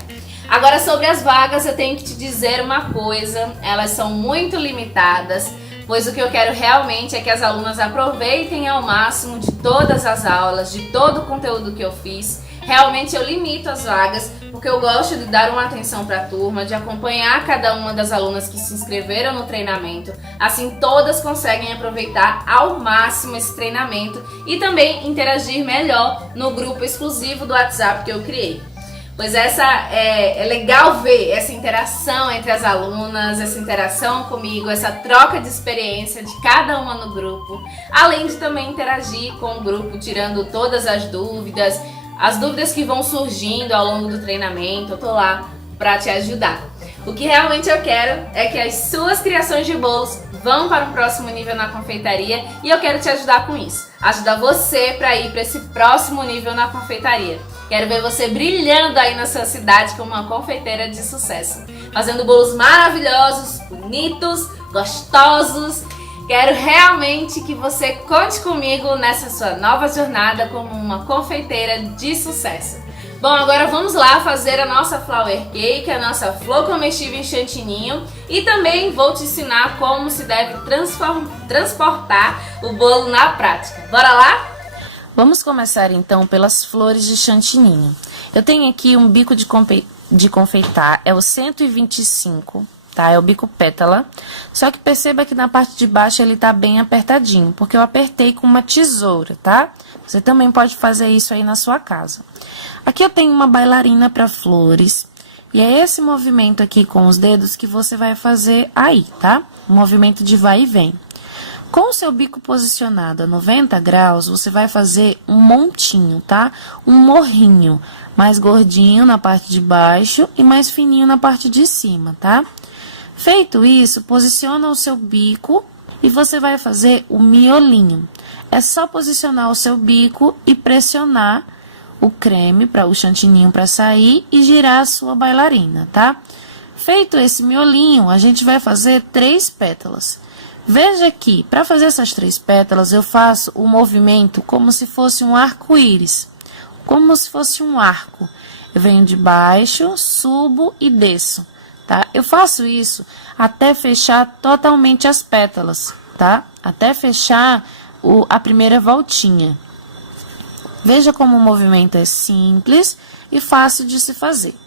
Agora sobre as vagas eu tenho que te dizer uma coisa, elas são muito limitadas, pois o que eu quero realmente é que as alunas aproveitem ao máximo de todas as aulas, de todo o conteúdo que eu fiz. Realmente eu limito as vagas, porque eu gosto de dar uma atenção para a turma, de acompanhar cada uma das alunas que se inscreveram no treinamento. Assim todas conseguem aproveitar ao máximo esse treinamento e também interagir melhor no grupo exclusivo do WhatsApp que eu criei. Pois é legal ver essa interação entre as alunas, essa interação comigo, essa troca de experiência de cada uma no grupo, além de também interagir com o grupo, tirando todas as dúvidas que vão surgindo ao longo do treinamento. Eu tô lá para te ajudar. O que realmente eu quero é que as suas criações de bolos vão para um próximo nível na confeitaria e eu quero te ajudar com isso, ajudar você para ir para esse próximo nível na confeitaria. Quero ver você brilhando aí na sua cidade como uma confeiteira de sucesso, fazendo bolos maravilhosos, bonitos, gostosos. Quero realmente que você conte comigo nessa sua nova jornada como uma confeiteira de sucesso. Bom, agora vamos lá fazer a nossa flower cake, a nossa flor comestível em chantininho. E também vou te ensinar como se deve transportar o bolo na prática. Bora lá? Vamos começar então pelas flores de chantininho. Eu tenho aqui um bico de confeitar, é o 125, tá? É o bico pétala. Só que perceba que na parte de baixo ele tá bem apertadinho, porque eu apertei com uma tesoura, tá? Você também pode fazer isso aí na sua casa. Aqui eu tenho uma bailarina para flores, e é esse movimento aqui com os dedos que você vai fazer aí, tá? Um movimento de vai e vem. Com o seu bico posicionado a 90 graus, você vai fazer um montinho, tá? Um morrinho, mais gordinho na parte de baixo e mais fininho na parte de cima, tá? Feito isso, posiciona o seu bico e você vai fazer o miolinho. É só posicionar o seu bico e pressionar o creme, para o chantininho para sair e girar a sua bailarina, tá? Feito esse miolinho, a gente vai fazer 3 pétalas. Veja aqui, para fazer essas 3 pétalas, eu faço o movimento como se fosse um arco-íris, como se fosse um arco. Eu venho de baixo, subo e desço, tá? Eu faço isso até fechar totalmente as pétalas, tá? Até fechar a primeira voltinha. Veja como o movimento é simples e fácil de se fazer.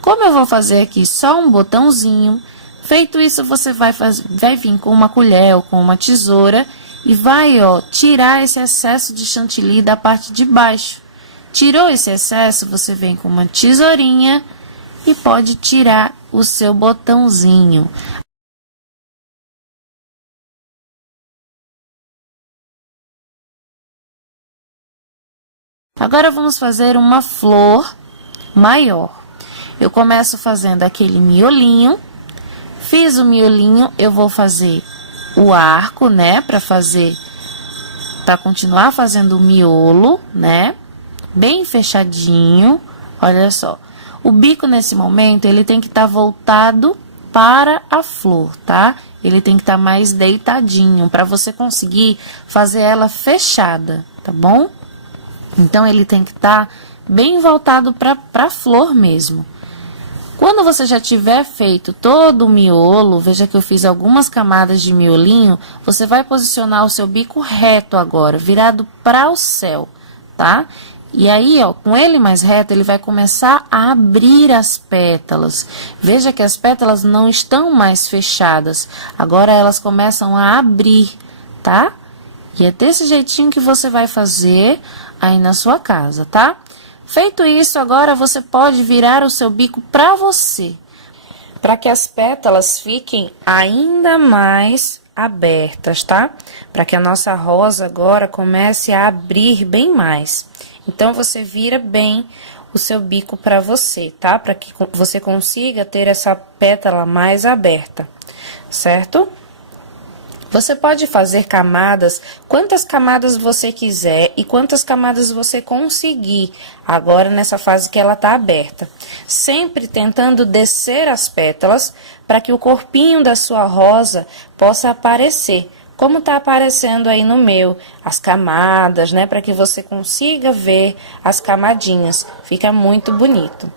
Como eu vou fazer aqui só um botãozinho, feito isso, você vai vir com uma colher ou com uma tesoura e vai, ó, tirar esse excesso de chantilly da parte de baixo. Tirou esse excesso, você vem com uma tesourinha e pode tirar o seu botãozinho. Agora vamos fazer uma flor maior. Eu começo fazendo aquele miolinho. Fiz o miolinho, eu vou fazer o arco, né, para continuar fazendo o miolo, né, bem fechadinho. Olha só, o bico nesse momento, ele tem que estar voltado para a flor, tá? Ele tem que estar mais deitadinho, para você conseguir fazer ela fechada, tá bom? Então, ele tem que estar bem voltado para a flor mesmo. Quando você já tiver feito todo o miolo, veja que eu fiz algumas camadas de miolinho, você vai posicionar o seu bico reto agora, virado para o céu, tá? E aí, ó, com ele mais reto, ele vai começar a abrir as pétalas. Veja que as pétalas não estão mais fechadas, agora elas começam a abrir, tá? E é desse jeitinho que você vai fazer aí na sua casa, tá? Feito isso, agora você pode virar o seu bico para você, para que as pétalas fiquem ainda mais abertas, tá? Para que a nossa rosa agora comece a abrir bem mais. Então, você vira bem o seu bico para você, tá? Para que você consiga ter essa pétala mais aberta, certo? Você pode fazer camadas, quantas camadas você quiser e quantas camadas você conseguir, agora nessa fase que ela tá aberta. Sempre tentando descer as pétalas para que o corpinho da sua rosa possa aparecer, como tá aparecendo aí no meu, as camadas, né? Para que você consiga ver as camadinhas, fica muito bonito.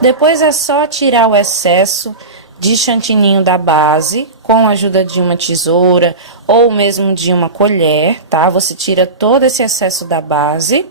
Depois é só tirar o excesso de chantininho da base, com a ajuda de uma tesoura ou mesmo de uma colher, tá? Você tira todo esse excesso da base,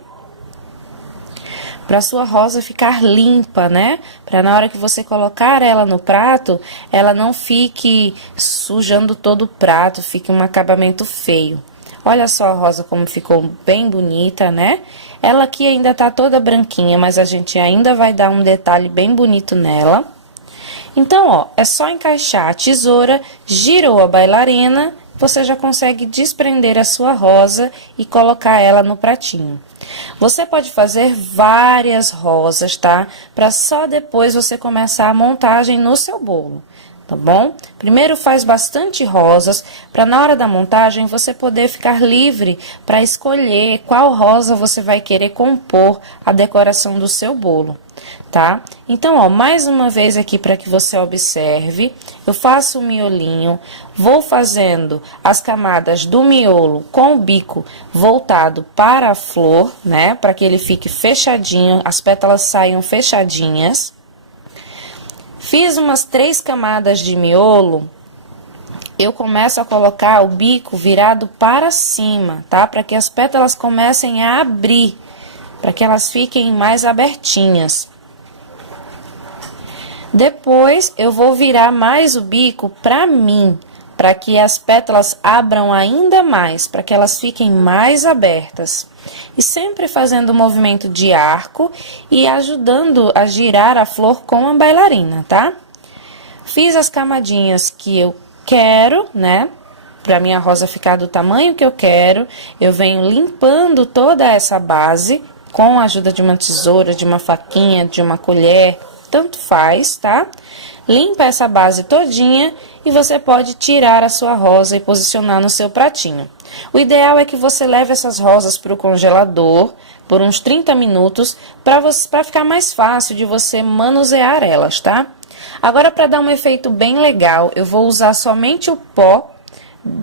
para sua rosa ficar limpa, né? Para na hora que você colocar ela no prato, ela não fique sujando todo o prato, fique um acabamento feio. Olha só a rosa como ficou bem bonita, né? Ela aqui ainda tá toda branquinha, mas a gente ainda vai dar um detalhe bem bonito nela. Então, ó, é só encaixar a tesoura, girou a bailarina, você já consegue desprender a sua rosa e colocar ela no pratinho. Você pode fazer várias rosas, tá? Para só depois você começar a montagem no seu bolo, tá bom? Primeiro faz bastante rosas, para na hora da montagem você poder ficar livre para escolher qual rosa você vai querer compor a decoração do seu bolo. tá? Então, ó, mais uma vez aqui para que você observe, eu faço o miolinho, vou fazendo as camadas do miolo com o bico voltado para a flor, né? Para que ele fique fechadinho, as pétalas saiam fechadinhas. Fiz umas 3 camadas de miolo, eu começo a colocar o bico virado para cima, tá? Para que as pétalas comecem a abrir, para que elas fiquem mais abertinhas. Depois, eu vou virar mais o bico para mim, para que as pétalas abram ainda mais, para que elas fiquem mais abertas. E sempre fazendo o movimento de arco e ajudando a girar a flor com a bailarina, tá? Fiz as camadinhas que eu quero, né? Para minha rosa ficar do tamanho que eu quero, eu venho limpando toda essa base com a ajuda de uma tesoura, de uma faquinha, de uma colher, tanto faz, tá? Limpa essa base todinha e você pode tirar a sua rosa e posicionar no seu pratinho. O ideal é que você leve essas rosas para o congelador por uns 30 minutos para ficar mais fácil de você manusear elas, tá? Agora, para dar um efeito bem legal, eu vou usar somente o pó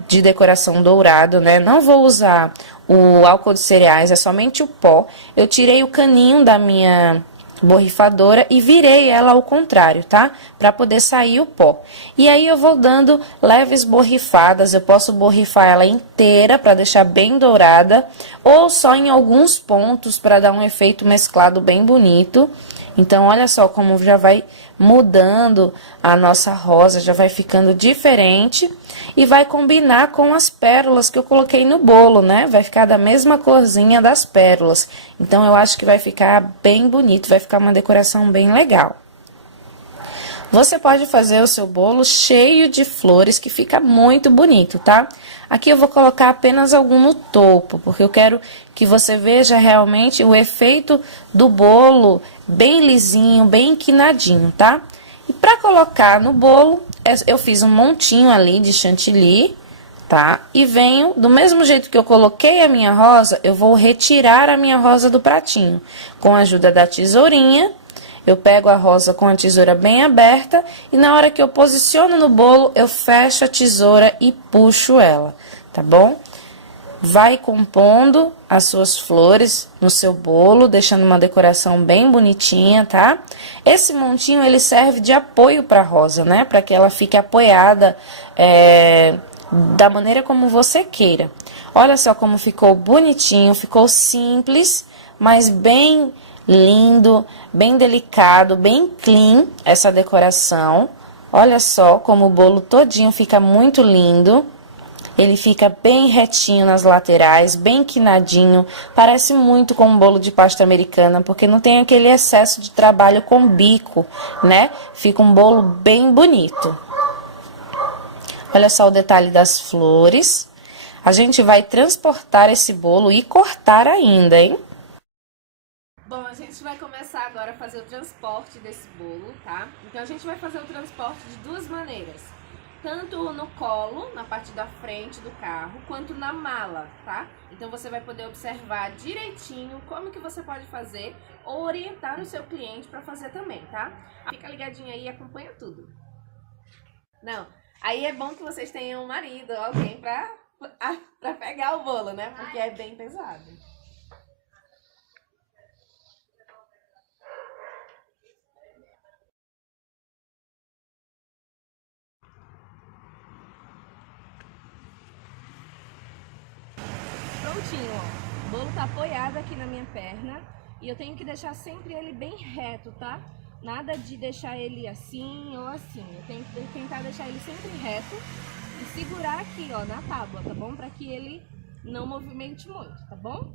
de decoração dourado, né? Não vou usar o álcool de cereais, é somente o pó. Eu tirei o caninho da minha borrifadora e virei ela ao contrário, tá? Para poder sair o pó. E aí eu vou dando leves borrifadas, eu posso borrifar ela inteira para deixar bem dourada, ou só em alguns pontos para dar um efeito mesclado bem bonito. Então, olha só como já vai mudando a nossa rosa, já vai ficando diferente e vai combinar com as pérolas que eu coloquei no bolo, né? Vai ficar da mesma corzinha das pérolas. Então, eu acho que vai ficar bem bonito, vai ficar uma decoração bem legal. Você pode fazer o seu bolo cheio de flores, que fica muito bonito, tá? Aqui eu vou colocar apenas algum no topo, porque eu quero que você veja realmente o efeito do bolo bem lisinho, bem inclinadinho, tá? E para colocar no bolo, eu fiz um montinho ali de chantilly, tá? E venho, do mesmo jeito que eu coloquei a minha rosa, eu vou retirar a minha rosa do pratinho. Com a ajuda da tesourinha, eu pego a rosa com a tesoura bem aberta e na hora que eu posiciono no bolo, eu fecho a tesoura e puxo ela, tá bom? Vai compondo as suas flores no seu bolo, deixando uma decoração bem bonitinha, tá? Esse montinho, ele serve de apoio para a rosa, né? Para que ela fique apoiada da maneira como você queira. Olha só como ficou bonitinho, ficou simples, mas bem lindo, bem delicado, bem clean essa decoração. Olha só como o bolo todinho fica muito lindo. Ele fica bem retinho nas laterais, bem quinadinho. Parece muito com um bolo de pasta americana, porque não tem aquele excesso de trabalho com bico, né? Fica um bolo bem bonito. Olha só o detalhe das flores. A gente vai transportar esse bolo e cortar ainda, hein? Bom, a gente vai começar agora a fazer o transporte desse bolo, tá? Então a gente vai fazer o transporte de duas maneiras. Tanto no colo, na parte da frente do carro, quanto na mala, tá? Então você vai poder observar direitinho como que você pode fazer ou orientar o seu cliente para fazer também, tá? Fica ligadinho aí e acompanha tudo. Não, aí é bom que vocês tenham um marido ou alguém pra pegar o bolo, né? Porque é bem pesado. Prontinho, ó. O bolo tá apoiado aqui na minha perna e eu tenho que deixar sempre ele bem reto, tá? Nada de deixar ele assim ou assim. Eu tenho que tentar deixar ele sempre reto e segurar aqui, ó, na tábua, tá bom? Pra que ele não movimente muito, tá bom?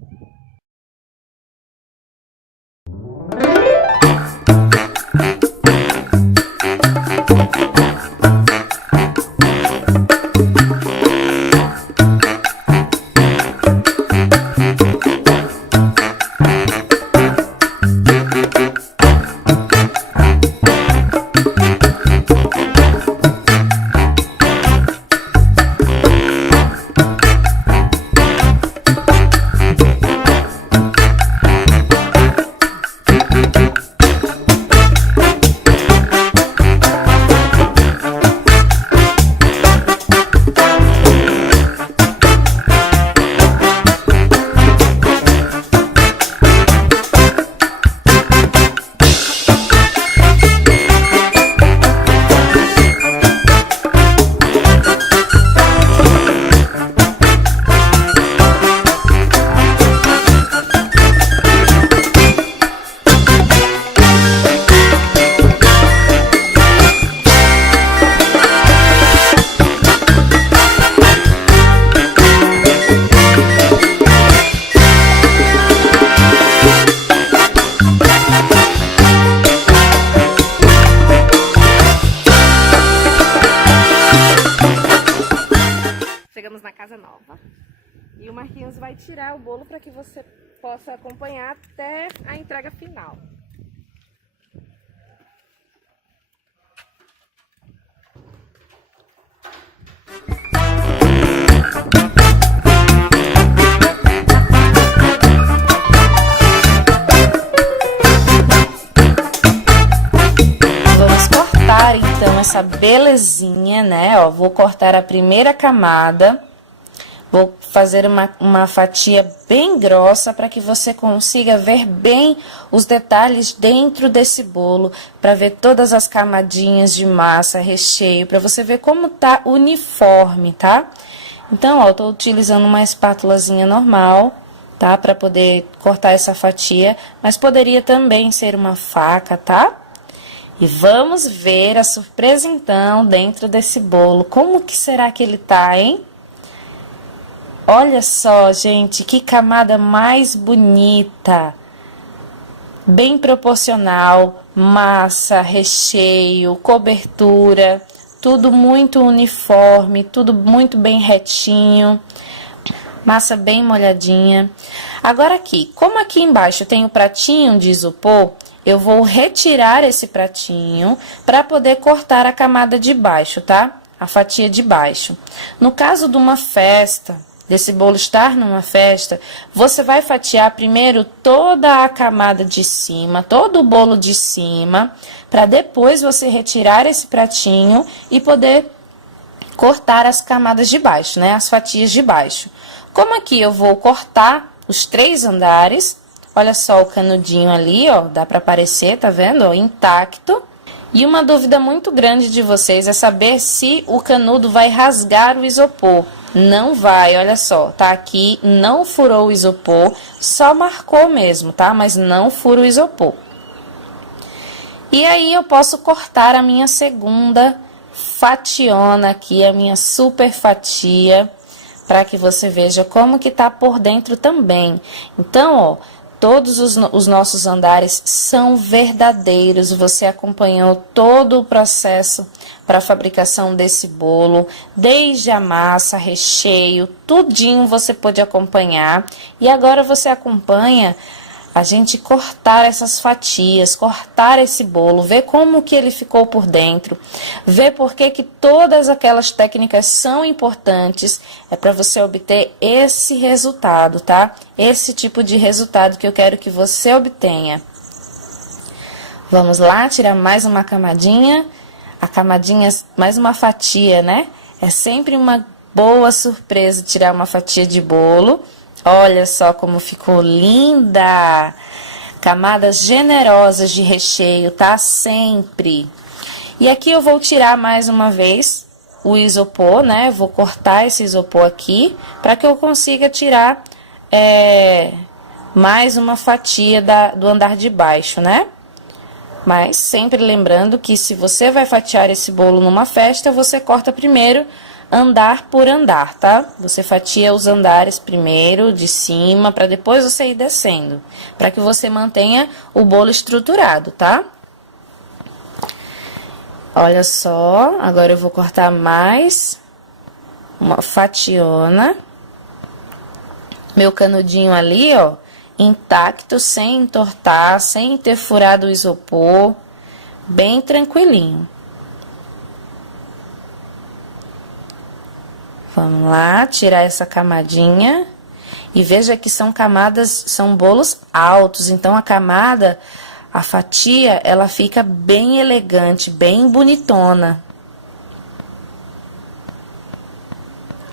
retirar o bolo para que você possa acompanhar até a entrega final. Vamos cortar então essa belezinha, né? Ó, vou cortar a primeira camada. Vou fazer uma fatia bem grossa para que você consiga ver bem os detalhes dentro desse bolo, para ver todas as camadinhas de massa, recheio, para você ver como tá uniforme, tá? Então, ó, eu tô utilizando uma espátulazinha normal, tá? Para poder cortar essa fatia, mas poderia também ser uma faca, tá? E vamos ver a surpresa então dentro desse bolo. Como que será que ele tá, hein? Olha só, gente, que camada mais bonita, bem proporcional, massa, recheio, cobertura, tudo muito uniforme, tudo muito bem retinho, massa bem molhadinha. Agora aqui, como aqui embaixo tem o pratinho de isopor, eu vou retirar esse pratinho para poder cortar a camada de baixo, tá? A fatia de baixo. No caso de uma festa, desse bolo estar numa festa, você vai fatiar primeiro toda a camada de cima, todo o bolo de cima, para depois você retirar esse pratinho e poder cortar as camadas de baixo, né? As fatias de baixo. Como aqui eu vou cortar os 3 andares, olha só o canudinho ali, ó, dá para aparecer, tá vendo? Ó, intacto. E uma dúvida muito grande de vocês é saber se o canudo vai rasgar o isopor. Não vai, olha só, tá aqui, não furou o isopor, só marcou mesmo, tá? Mas não fura o isopor. E aí eu posso cortar a minha segunda fationa aqui, a minha super fatia, para que você veja como que tá por dentro também. Então, ó, todos os nossos andares são verdadeiros. Você acompanhou todo o processo para a fabricação desse bolo, desde a massa, recheio, tudinho você pôde acompanhar. E agora você acompanha a gente cortar essas fatias, cortar esse bolo, ver como que ele ficou por dentro, ver por que todas aquelas técnicas são importantes, é para você obter esse resultado, tá? Esse tipo de resultado que eu quero que você obtenha. Vamos lá, tirar mais uma camadinha, mais uma fatia, né? É sempre uma boa surpresa tirar uma fatia de bolo. Olha só como ficou linda! Camadas generosas de recheio, tá? Sempre. E aqui eu vou tirar mais uma vez o isopor, né? Vou cortar esse isopor aqui, para que eu consiga tirar mais uma fatia do andar de baixo, né? Mas sempre lembrando que se você vai fatiar esse bolo numa festa, você corta primeiro andar por andar, tá? Você fatia os andares primeiro, de cima, para depois você ir descendo, para que você mantenha o bolo estruturado, tá? Olha só, agora eu vou cortar mais uma fationa. Meu canudinho ali, ó, intacto, sem entortar, sem ter furado o isopor, bem tranquilinho. Vamos lá, tirar essa camadinha. E veja que são camadas, são bolos altos, então a fatia, ela fica bem elegante, bem bonitona.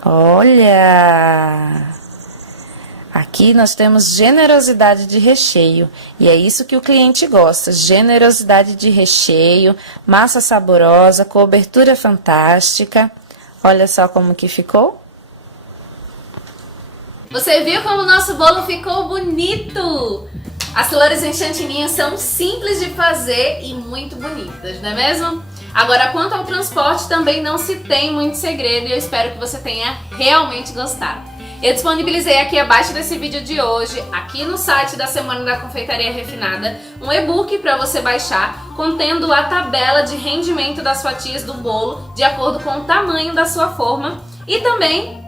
Olha! Aqui nós temos generosidade de recheio, e é isso que o cliente gosta, generosidade de recheio, massa saborosa, cobertura fantástica. Olha só como que ficou. Você viu como o nosso bolo ficou bonito? As flores em chantininho são simples de fazer e muito bonitas, não é mesmo? Agora, quanto ao transporte, também não se tem muito segredo e eu espero que você tenha realmente gostado. Eu disponibilizei aqui abaixo desse vídeo de hoje, aqui no site da Semana da Confeitaria Refinada, um e-book para você baixar, contendo a tabela de rendimento das fatias do bolo, de acordo com o tamanho da sua forma, e também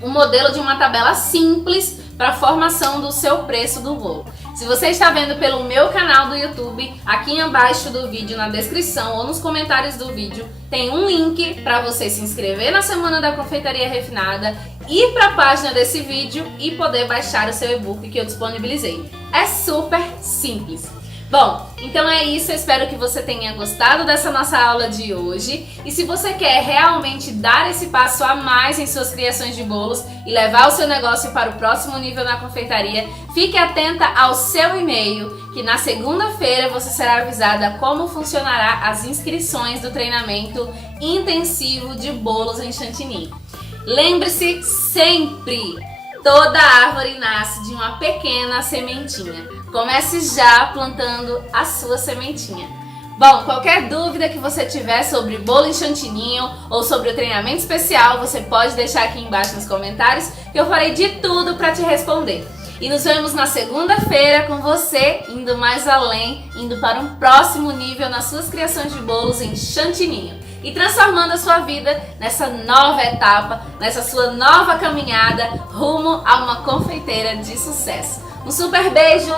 um modelo de uma tabela simples para a formação do seu preço do bolo. Se você está vendo pelo meu canal do YouTube, aqui embaixo do vídeo, na descrição ou nos comentários do vídeo, tem um link para você se inscrever na Semana da Confeitaria Refinada, ir para a página desse vídeo e poder baixar o seu e-book que eu disponibilizei. É super simples. Bom, então é isso, eu espero que você tenha gostado dessa nossa aula de hoje. E se você quer realmente dar esse passo a mais em suas criações de bolos e levar o seu negócio para o próximo nível na confeitaria, fique atenta ao seu e-mail, que na segunda-feira você será avisada como funcionará as inscrições do treinamento intensivo de bolos em chantilly. Lembre-se sempre, toda árvore nasce de uma pequena sementinha. Comece já plantando a sua sementinha. Bom, qualquer dúvida que você tiver sobre bolo em chantininho ou sobre o treinamento especial, você pode deixar aqui embaixo nos comentários que eu farei de tudo para te responder. E nos vemos na segunda-feira com você indo mais além, indo para um próximo nível nas suas criações de bolos em chantininho e transformando a sua vida nessa nova etapa, nessa sua nova caminhada rumo a uma confeiteira de sucesso. Um super beijo!